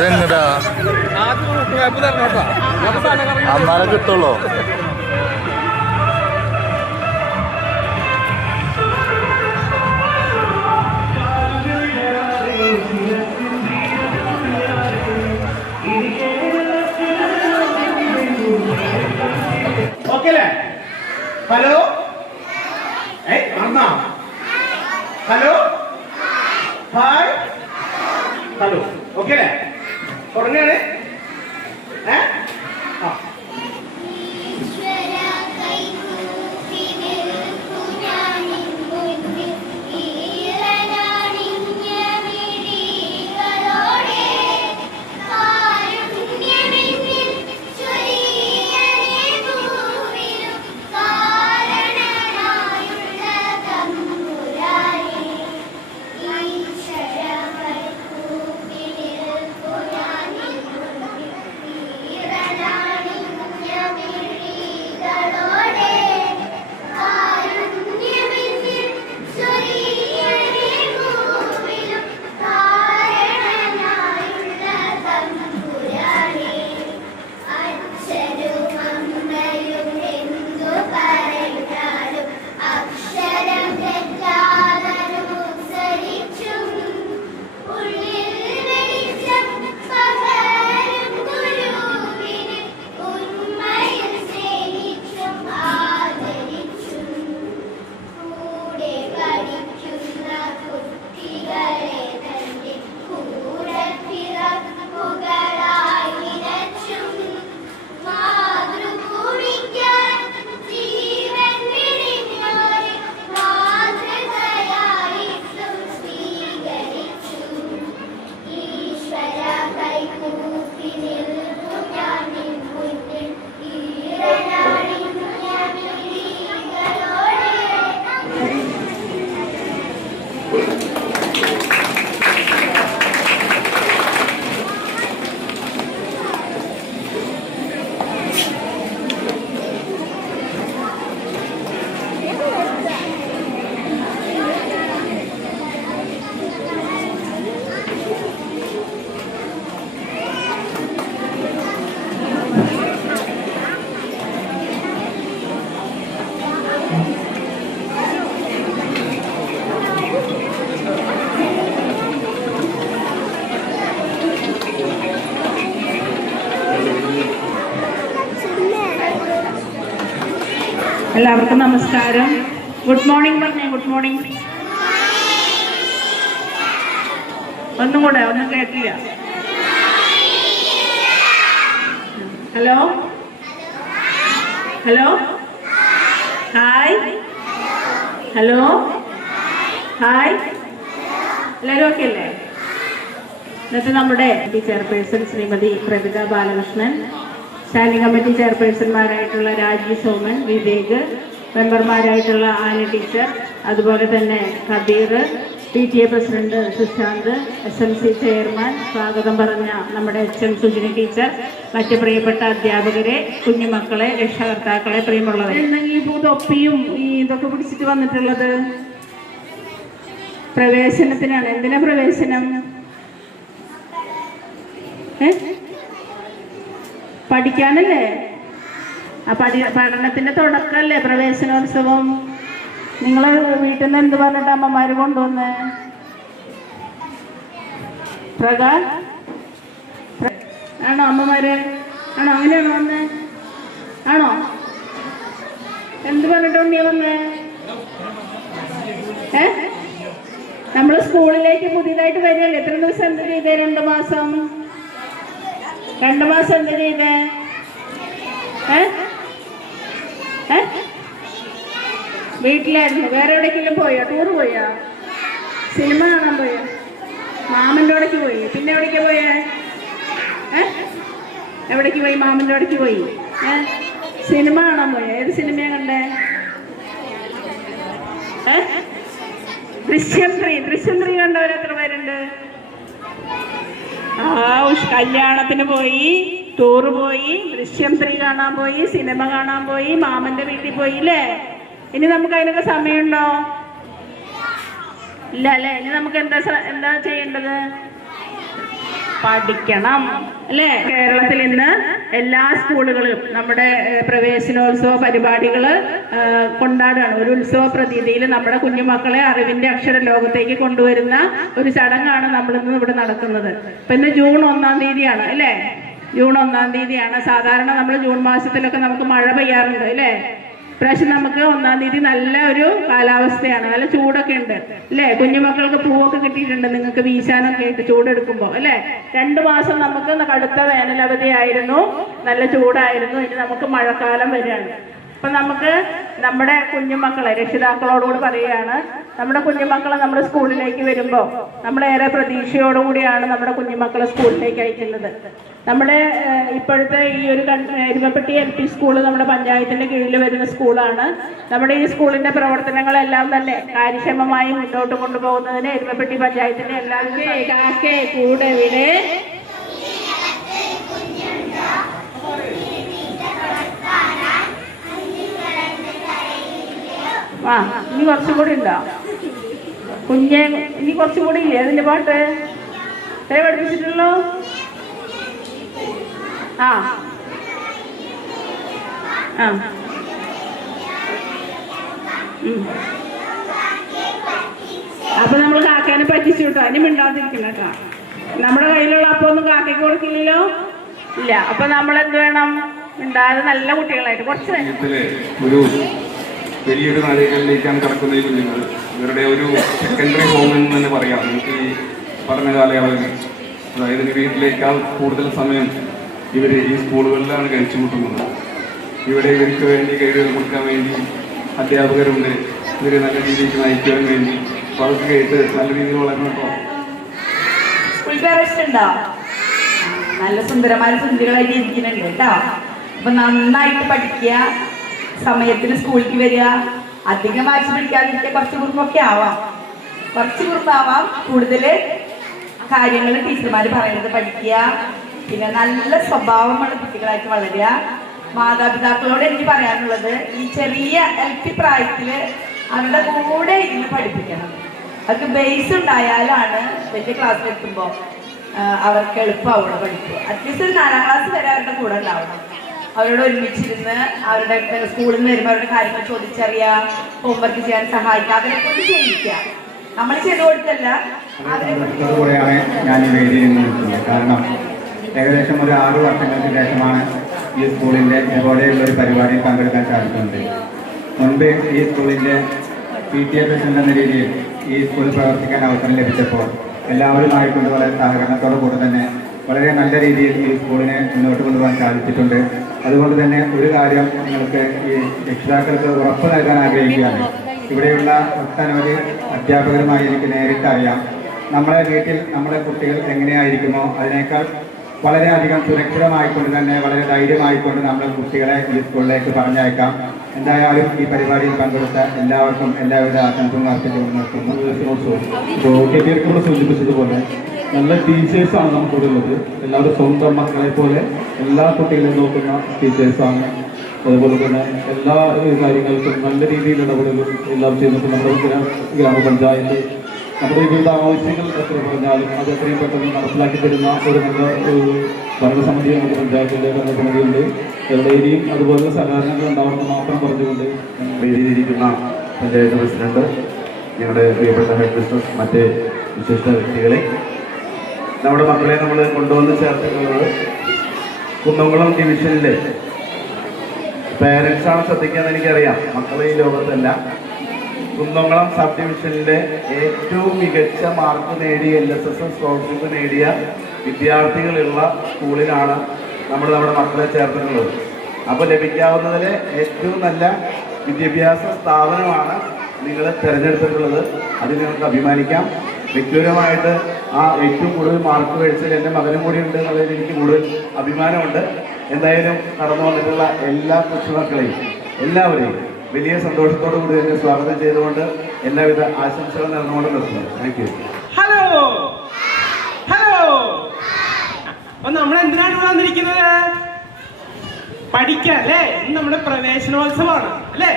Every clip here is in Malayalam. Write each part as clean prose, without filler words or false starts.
ഇതെങ്ങടാ അന്നാലെ കിട്ടുള്ളൂ. Hello hello hi hello okay അല്ലേ? തുടങ്ങാണ്. എല്ലാവർക്കും നമസ്കാരം. ഗുഡ് മോർണിംഗ് പറഞ്ഞേ. Good morning. ഒന്നും കൂടെ, ഒന്നും കേട്ടില്ല. Hello hello hi hello hi. എല്ലാവരും ഓക്കെ അല്ലേ? ഇന്നത്തെ നമ്മുടെ chairperson Shrimathi Pravitha Balakrishnan, standing committee ചെയർപേഴ്സൺമാരായിട്ടുള്ള രാജി സോമൻ, വിവേക്, മെമ്പർമാരായിട്ടുള്ള ആന ടീച്ചർ, അതുപോലെ തന്നെ Kabeer, PTA president Sushanth, SMC chairman, സ്വാഗതം പറഞ്ഞ നമ്മുടെ HM സുജിനി ടീച്ചർ, മറ്റ് പ്രിയപ്പെട്ട അധ്യാപകരെ, കുഞ്ഞുമക്കളെ, രക്ഷകർത്താക്കളെ, പ്രിയമുള്ളവരെ. ഈ തൊപ്പിയും ഈ ഇതൊക്കെ പിടിച്ചിട്ട് വന്നിട്ടുള്ളത് പ്രവേശനത്തിനാണ്. എന്തിനാ പ്രവേശനം? പഠിക്കാനല്ലേ? ആ പഠനത്തിന്റെ തുടക്കമല്ലേ പ്രവേശനോത്സവം? നിങ്ങൾ വീട്ടിൽ നിന്ന് എന്ത് പറഞ്ഞിട്ട് അമ്മമാര് കൊണ്ടുവന്ന്? ആണോ അമ്മമാര്? ആണോ? അങ്ങനെയാണോ വന്നേ? ആണോ? എന്ത് പറഞ്ഞിട്ട് ഉണ്ണിയ വന്നേ? നമ്മൾ സ്കൂളിലേക്ക് പുതിയതായിട്ട് വരികയല്ലേ? എത്ര ദിവസം എന്ത് ചെയ്തേ? 2 മാസം. 2 മാസം എന്ത് ചെയ്തേ? വീട്ടിലായിരുന്നു. വേറെ എവിടേക്കെങ്കിലും പോയോ? ടൂറ് പോയോ? സിനിമ കാണാൻ പോയോ? മാമൻ്റെ അവിടേക്ക് പോയി. പിന്നെ എവിടേക്കാ പോയേ? എവിടേക്ക് പോയി? മാമൻ്റെ അവിടേക്ക് പോയി. സിനിമ കാണാൻ പോയോ? ഏത് സിനിമയാ കണ്ടേ? ദൃശ്യം 3 കണ്ടവർ എത്ര പേരുണ്ട്? കല്യാണത്തിന് പോയി, ടൂറ് പോയി, ദൃശ്യം 3 കാണാൻ പോയി, സിനിമ കാണാൻ പോയി, മാമന്റെ വീട്ടിൽ പോയി അല്ലേ? ഇനി നമുക്ക് അതിനൊക്കെ സമയമുണ്ടോ? ഇല്ല അല്ലേ? ഇനി നമുക്ക് എന്താ ചെയ്യേണ്ടത്? പഠിക്കണം അല്ലേ? കേരളത്തിൽ ഇന്ന് എല്ലാ സ്കൂളുകളിലും നമ്മുടെ പ്രവേശനോത്സവ പരിപാടികൾ കൊണ്ടാടുകയാണ്. ഒരു ഉത്സവ പ്രതീതിയിൽ നമ്മുടെ കുഞ്ഞുമക്കളെ അറിവിന്റെ അക്ഷര ലോകത്തേക്ക് കൊണ്ടുവരുന്ന ഒരു ചടങ്ങാണ് നമ്മളിന്ന് ഇവിടെ നടക്കുന്നത്. ഇപ്പൊ ഇന്ന് ജൂൺ 1-ാം തീയതിയാണ് അല്ലേ? ജൂൺ 1-ാം തീയതിയാണ്. സാധാരണ നമ്മൾ ജൂൺ മാസത്തിലൊക്കെ നമുക്ക് മഴ പെയ്യാറുണ്ട് അല്ലേ? ഇപ്രാവശ്യം നമുക്ക് 1-ാം തീയതി നല്ല ഒരു കാലാവസ്ഥയാണ്, നല്ല ചൂടൊക്കെ ഉണ്ട് അല്ലേ? കുഞ്ഞുമക്കൾക്ക് പൂവൊക്കെ കിട്ടിയിട്ടുണ്ട്, നിങ്ങൾക്ക് വീശാനൊക്കെ ആയിട്ട് ചൂടെടുക്കുമ്പോൾ അല്ലേ? 2 മാസം നമുക്ക് കടുത്ത വേനലവധിയായിരുന്നു, നല്ല ചൂടായിരുന്നു. ഇനി നമുക്ക് മഴക്കാലം വരികയാണ്. അപ്പം നമുക്ക് നമ്മുടെ കുഞ്ഞുമക്കളെ രക്ഷിതാക്കളോടുകൂടി പറയുകയാണ്, നമ്മുടെ കുഞ്ഞുമക്കളെ നമ്മുടെ സ്കൂളിലേക്ക് വരുമ്പോൾ നമ്മളേറെ പ്രതീക്ഷയോടുകൂടിയാണ് നമ്മുടെ കുഞ്ഞുമക്കളെ സ്കൂളിലേക്ക് അയക്കുന്നത്. നമ്മുടെ ഇപ്പോഴത്തെ ഈ ഒരു എരുമപ്പെട്ടി LP സ്കൂൾ നമ്മുടെ പഞ്ചായത്തിൻ്റെ കീഴിൽ വരുന്ന സ്കൂളാണ്. നമ്മുടെ ഈ സ്കൂളിൻ്റെ പ്രവർത്തനങ്ങളെല്ലാം തന്നെ കാര്യക്ഷമമായി മുന്നോട്ട് കൊണ്ടുപോകുന്നതിന് എരുമപ്പെട്ടി പഞ്ചായത്തിൻ്റെ എല്ലാവരും കൂടെ വിടെ ഇനി കുറച്ചും കൂടി ഉണ്ടോ കുഞ്ഞെ? ഇനി കുറച്ചും കൂടി ഇല്ലേ അതിന്റെ പാട്ട്? പഠിപ്പിച്ചിട്ടുള്ളൂ. ആ ആ അപ്പൊ നമ്മൾ കാക്കേനെ പറ്റിച്ചു കേട്ടോ. അതിന് മിണ്ടാതിരിക്കണം കേട്ടോ. നമ്മുടെ കയ്യിലുള്ള അപ്പൊ ഒന്നും കാക്കയ്ക്ക് കൊടുക്കില്ലല്ലോ. ഇല്ല. അപ്പൊ നമ്മൾ എന്ത് വേണം? മിണ്ടാതെ നല്ല കുട്ടികളായിട്ട് കുറച്ച് ഒരു വലിയൊരു നാളുകളിലേക്കാണ് കടക്കുന്ന ഈ കുഞ്ഞുങ്ങൾ. ഇവരുടെ ഒരു സെക്കൻഡറി ഹോം എന്ന് തന്നെ പറയാം നമുക്ക് ഈ പഠന കാലയളവിൽ. അതായത് വീട്ടിലേക്കാൾ കൂടുതൽ സമയം ഇവർ ഈ സ്കൂളുകളിലാണ് കഴിച്ചു കൂട്ടുന്നത്. ഇവിടെ ഇവർക്ക് വേണ്ടി ഗൈഡുകൾ കൊടുക്കാൻ വേണ്ടി അധ്യാപകരുണ്ട്. ഇവർ നല്ല രീതിയിലേക്ക് നയിക്കാൻ വേണ്ടി. അപ്പോൾ അതൊക്കെ കേട്ട് നല്ല രീതിയിൽ വളർന്നപ്പോൾ നല്ല സുന്ദരമായ സുന്ദരികളായിട്ട് ഇരിക്കുന്നുണ്ട് കേട്ടോ. അപ്പൊ നന്നായിട്ട് പഠിക്കുക, സമയത്തിന് സ്കൂളിലേക്ക് വരിക, അധികം വാശി പിടിക്കാതിരിക്കുക. കുറച്ച് കുറുമ്പൊക്കെ ആവാം, കുറച്ച് കുറുമ്പാവാം. കൂടുതൽ കാര്യങ്ങൾ ടീച്ചർമാർ പറയുന്നത് പഠിക്കുക. പിന്നെ നല്ല സ്വഭാവമുള്ള കുട്ടികളായിട്ട് വളരുക. മാതാപിതാക്കളോട് എനിക്ക് പറയാനുള്ളത്, ഈ ചെറിയ LP പ്രായത്തിൽ അവരുടെ കൂടെ ഇരുന്ന് പഠിപ്പിക്കണം. അവർക്ക് ബേസ് ഉണ്ടായാലാണ് വലിയ ക്ലാസ്സിലെത്തുമ്പോൾ അവർക്ക് എളുപ്പമാവുള്ളൂ പഠിക്കുക. അറ്റ്ലീസ്റ്റ് ഒരു 4-ാം ക്ലാസ് വരെ അവരുടെ കൂടെ ഉണ്ടാവണം. അവരോട് ഒരുമിച്ചിരുന്ന് അവരുടെ സ്കൂളിൽ നിന്ന് വരുമ്പോൾ അവരുടെ കാര്യങ്ങൾ ചോദിച്ചറിയാം, ഹോംവർക്ക് ചെയ്യാൻ സഹായിക്കുക, അവരെ കൊണ്ട് ചെയ്യിക്കുക. നമ്മൾ ചെയ്തു കൊടുത്തല്ല, കൂടെയാണ് ഞാൻ ഈ വേദിയിൽ നിൽക്കുന്നത്. കാരണം ഏകദേശം ഒരു 6 വർഷങ്ങൾക്ക് ശേഷമാണ് ഈ സ്കൂളിൻ്റെ ഇതുപോലെയുള്ള ഒരു പരിപാടിയിൽ പങ്കെടുക്കാൻ സാധിക്കുന്നത്. മുൻപ് ഈ സ്കൂളിൻ്റെ PTA പ്രസിഡന്റ് എന്ന രീതിയിൽ ഈ സ്കൂളിൽ പ്രവർത്തിക്കാൻ അവസരം ലഭിച്ചപ്പോൾ എല്ലാവരുമായിക്കൊണ്ട് വളരെ സഹകരണത്തോടു കൂടെ തന്നെ വളരെ നല്ല രീതിയിൽ ഈ സ്കൂളിനെ മുന്നോട്ട് കൊണ്ടുപോകാൻ സാധിച്ചിട്ടുണ്ട്. അതുകൊണ്ട് തന്നെ ഒരു കാര്യം നിങ്ങൾക്ക് ഈ രക്ഷിതാക്കൾക്ക് ഉറപ്പ് നൽകാൻ ആഗ്രഹിക്കുകയാണ്. ഇവിടെയുള്ള ഒട്ടനവധി അധ്യാപകരുമായി എനിക്ക് നേരിട്ടറിയാം. നമ്മളെ വീട്ടിൽ നമ്മുടെ കുട്ടികൾ എങ്ങനെയായിരിക്കുമോ അതിനേക്കാൾ വളരെയധികം സുരക്ഷിതമായിക്കൊണ്ട് തന്നെ വളരെ ധൈര്യമായിക്കൊണ്ട് നമ്മുടെ കുട്ടികളെ ഈ സ്കൂളിലേക്ക് പറഞ്ഞയക്കാം. എന്തായാലും ഈ പരിപാടിയിൽ പങ്കെടുത്ത എല്ലാവർക്കും എല്ലാവിധ ആശംസകളും അർപ്പിച്ചുകൊണ്ട് നിർത്തുന്നു. ഇപ്പോൾ സൂചിപ്പിച്ചതുപോലെ നല്ല ടീച്ചേഴ്സാണ് നമുക്കിവിടെ ഉള്ളത്. എല്ലാവരും സ്വന്തം മക്കളെ പോലെ എല്ലാ കുട്ടികളെയും നോക്കുന്ന ടീച്ചേഴ്സാണ്. അതുപോലെ തന്നെ എല്ലാ കാര്യങ്ങൾക്കും നല്ല രീതിയിൽ ഇടപെടലും എല്ലാം ചെയ്യുന്നത് നമ്മുടെ ഗ്രാമപഞ്ചായത്ത്. നമ്മുടെ വിവിധ ആവശ്യങ്ങൾ എത്ര പറഞ്ഞാലും അത് എത്രയും പെട്ടെന്ന് നടപ്പിലാക്കി തരുന്ന ഒരു നല്ല ഭരണസമിതി നമ്മുടെ പഞ്ചായത്തിൻ്റെ ഭരണസമിതിയുണ്ട്. എവിടെയും അതുപോലുള്ള സഹകരണങ്ങൾ ഉണ്ടാവുമെന്ന് മാത്രം പറഞ്ഞുകൊണ്ട് വേദിയിലിരിക്കുന്ന പഞ്ചായത്ത് പ്രസിഡന്റ്, ഞങ്ങളുടെ പ്രിയപ്പെട്ട ഹെഡ് മിസ്റ്റേഴ്സ്, മറ്റ് വിശിഷ്ട വ്യക്തികളെ, നമ്മുടെ മക്കളെ നമ്മൾ കൊണ്ടുവന്ന് ചേർത്തിട്ടുള്ളത് കുന്നംകുളം ഡിവിഷനിലെ പേരൻസാണ് ശ്രദ്ധിക്കാമെന്ന് എനിക്കറിയാം. മക്കളെ ഈ ലോകത്തല്ല, കുന്നംകുളം സബ് ഡിവിഷനിലെ ഏറ്റവും മികച്ച മാർക്ക് നേടിയ LSS സ്കോളർഷിപ്പ് നേടിയ വിദ്യാർത്ഥികളുള്ള സ്കൂളിലാണ് നമ്മുടെ മക്കളെ ചേർത്തിട്ടുള്ളത്. അപ്പോൾ ലഭിക്കാവുന്നതിലെ ഏറ്റവും നല്ല വിദ്യാഭ്യാസ സ്ഥാപനമാണ് നിങ്ങൾ തിരഞ്ഞെടുത്തിട്ടുള്ളത്. അതിൽ നിങ്ങൾക്ക് അഭിമാനിക്കാം. വ്യക്തിപരമായിട്ട് ആ ഏറ്റവും കൂടുതൽ മാർക്ക് മേടിച്ചതിൽ എൻ്റെ മകനും കൂടി ഉണ്ട് എന്നുള്ളതിൽ എനിക്ക് കൂടുതൽ അഭിമാനമുണ്ട്. എന്തായാലും കടന്നു വന്നിട്ടുള്ള എല്ലാ കൊച്ചുമക്കളെയും എല്ലാവരെയും വലിയ സന്തോഷത്തോടു കൂടി തന്നെ സ്വാഗതം ചെയ്തുകൊണ്ട് എല്ലാവിധ ആശംസകളും നേർന്നുകൊണ്ട് നിർത്തുന്നു. Thank you. Hello hello. അപ്പൊ നമ്മൾ എന്തിനാണ് വന്നിരിക്കുന്നത്? പഠിക്കാൻ അല്ലേ? ഇന്ന് നമ്മുടെ പ്രവേശനോത്സവമാണ് അല്ലേ?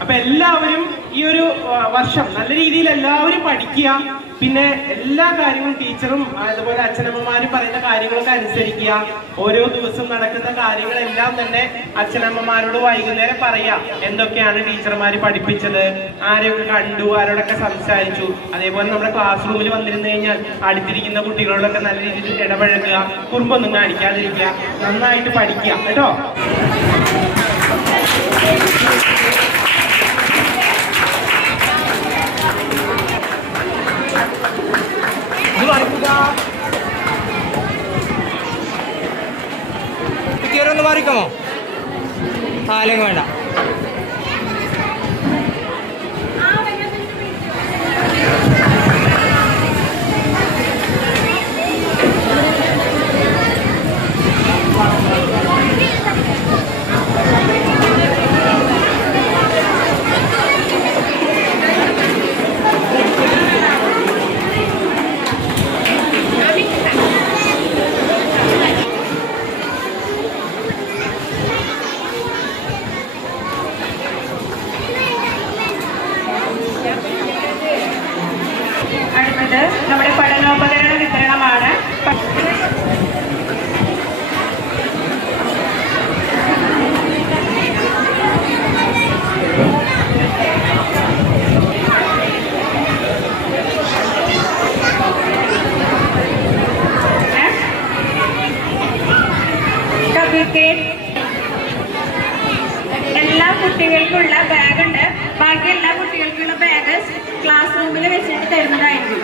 അപ്പൊ എല്ലാവരും ഈ ഒരു വർഷം നല്ല രീതിയിൽ എല്ലാവരും പഠിക്കുക, പിന്നെ എല്ലാ കാര്യങ്ങളും ടീച്ചറും അതുപോലെ അച്ഛനമ്മമാരും പറയുന്ന കാര്യങ്ങളൊക്കെ അനുസരിക്കുക. ഓരോ ദിവസം നടക്കുന്ന കാര്യങ്ങളെല്ലാം തന്നെ അച്ഛനമ്മമാരോട് വൈകുന്നേരം പറയാം, എന്തൊക്കെയാണ് ടീച്ചർമാർ പഠിപ്പിച്ചത്, ആരെയൊക്കെ കണ്ടു, ആരോടൊക്കെ സംസാരിച്ചു. അതേപോലെ നമ്മുടെ ക്ലാസ് റൂമിൽ വന്നിരുന്നു കഴിഞ്ഞാൽ അടുത്തിരിക്കുന്ന കുട്ടികളോടൊക്കെ നല്ല രീതിയിൽ ഇടപഴകുക, കുറുമ്പൊന്നും കാണിക്കാതിരിക്കുക, നന്നായിട്ട് പഠിക്കുക കേട്ടോ. ഒന്ന് മാറിക്കമോ? അല്ലെങ്കിൽ വേണ്ട. അടുത്തത് നമ്മുടെ പഠനോപകരണ വിതരണമാണ്. എല്ലാ കുട്ടികൾക്കുള്ള ബാഗുണ്ട്. ബാക്കി എല്ലാ കുട്ടികൾക്കുള്ള ബാഗ് ക്ലാസ് റൂമിൽ വെച്ചിട്ട് തരുന്നതായിരിക്കും.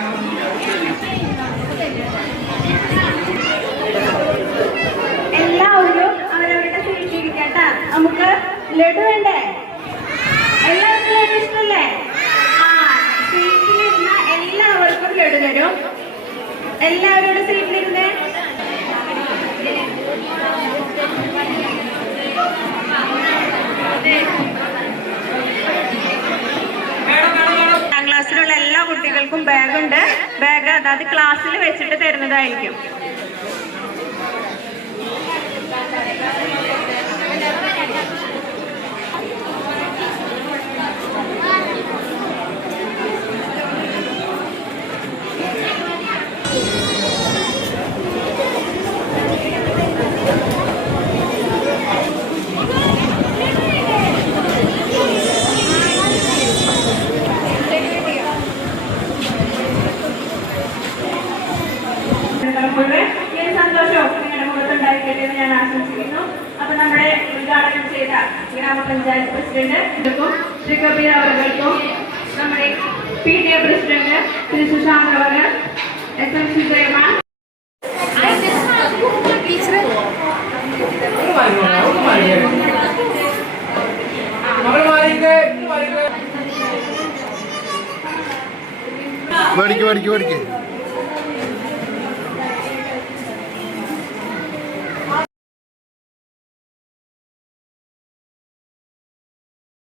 എല്ലാവരും അവരവരുടെ സീറ്റിരിക്കട്ടെ. നമുക്ക് ലഡു വേണ്ടേ? എല്ലാവർക്കും ലഡു ഇഷ്ടല്ലേ? സീറ്റിലിരുന്ന എല്ലാവർക്കും ലഡു തരും. എല്ലാവരുടെ സീറ്റിലിരുന്നേ. ക്ലാസ്സിലുള്ള എല്ലാ കുട്ടികൾക്കും ബാഗുണ്ട്. ബാഗ് അതായത് ക്ലാസ്സിൽ വെച്ചിട്ട് തരുന്നതായിരിക്കും. സന്തോഷവും നിങ്ങളുടെ മുഖത്തുണ്ടായിരിക്കട്ടെ എന്ന് ഞാൻ ആശംസിക്കുന്നു. അപ്പൊ നമ്മുടെ ഉദ്ഘാടനം ചെയ്ത ഗ്രാമപഞ്ചായത്ത് പ്രസിഡന്റ് ശ്രീ കബീർ അവർക്കും, നമ്മുടെ PTA പ്രസിഡന്റ് ശ്രീ സുശാന്ത് അവർ, SMC ചെയർമാൻ മേടിക്ക് മേടിക്ക് മേടിക്ക്